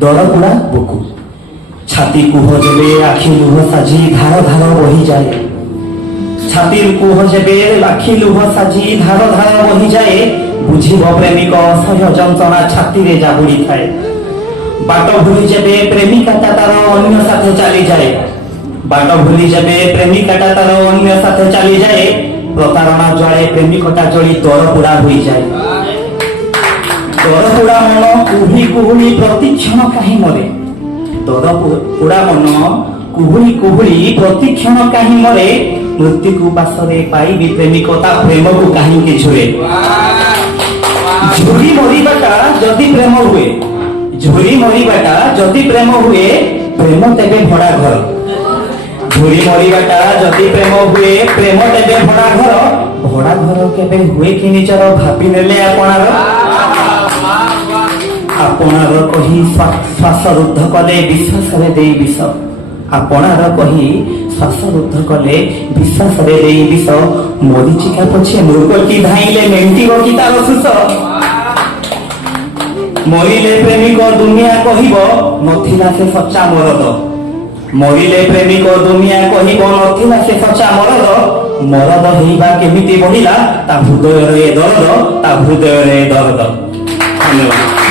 ଦରପୁଡ଼ା ବୁକୁ ଛାତି କୁହ ଯେବେ ଆଖି ଲୁହ ସାଜି ଧାର ଧାର ବହିଯାଏ ଛାତି କୁହ ଯେବେ ଆଖି ଲୁହ ସାଜି ଧାର ଧାର ବହିଯାଏ ବୁଝିବ ପ୍ରେମିକ ଅସହ୍ୟ ଯନ୍ତ୍ରଣା ଛାତିରେ ଜାବୁଡ଼ି ଥାଏ ବାଟ ଭୁଲି ଯେବେ ପ୍ରେମିକାଟା ତାର ଅନ୍ୟ ସାଥେ ଚାଲିଯାଏ ବାଟ ଭୁଲି ଯେବେ ପ୍ରେମିକାଟା ତାର ଅନ୍ୟ ସାଥେ ଚାଲିଯାଏ ପ୍ରତାରଣା ଜଳେ ପ୍ରେମିକଟା ଜଳି ଦରପୁଡ଼ା ହୋଇଯାଏ ଦରପୁଡ଼ା ମନ କୁହୁଳି କୁହୁଳି ପ୍ରତିକ୍ଷଣ କାହିଁ ମରେ ଦରପୁଡ଼ା ମନ କୁହୁଳି କୁହୁଳି ପ୍ରତିକ୍ଷଣ କାହିଁ ମରେ ମୃତ୍ୟୁକୁ ପାଶରେ ପାଇବି ପ୍ରେମିକ ତା ପ୍ରେମକୁ କାହିଁକି ଝୁରେ ଝୁରି ମରିବାଟା ଯଦି ପ୍ରେମ ହୁଏ ଝୁରି ମରିବାଟା ଯଦି ପ୍ରେମ ହୁଏ ପ୍ରେମ ତେବେ ଭଡ଼ା ଘର ଝୁରି ମରିବାଟା ଯଦି ପ୍ରେମ ହୁଏ ପ୍ରେମ ତେବେ ଭଡ଼ା ଘର କେବେ ହୁଏ କି ନିଜର ଭାବି ନେଲେ ଆପଣାର କହି ଶ୍ୱାସ ରୁଦ୍ଧ କଲେ ବିଶ୍ୱାସରେ ଦେଇ ବିଷ ଆପଣାର କହି ଶ୍ୱାସ ରୁଦ୍ଧ କଲେ ବିଶ୍ୱାସରେ ଦେଇ ବିଷ ମରିଚିକା ପଛେ ମୃଗଟି ଧାଇଁଲେ ମେଣ୍ଟିବ କି ତାର ଶୁଷ ମରିଲେ ପ୍ରେମିକ ଦୁନିଆ କହିବ ନଥିଲା ସେ ସଚ୍ଚା ମରଦ ମରିଲେ ପ୍ରେମିକ ଦୁନିଆ କହିବ ନଥିଲା ସେ ସଚ୍ଚା ମରଦ ହେଇବା କେମିତି ବଢିଲା ତା ହୃଦୟରେ ଦରଦ ଧନ୍ୟବାଦ।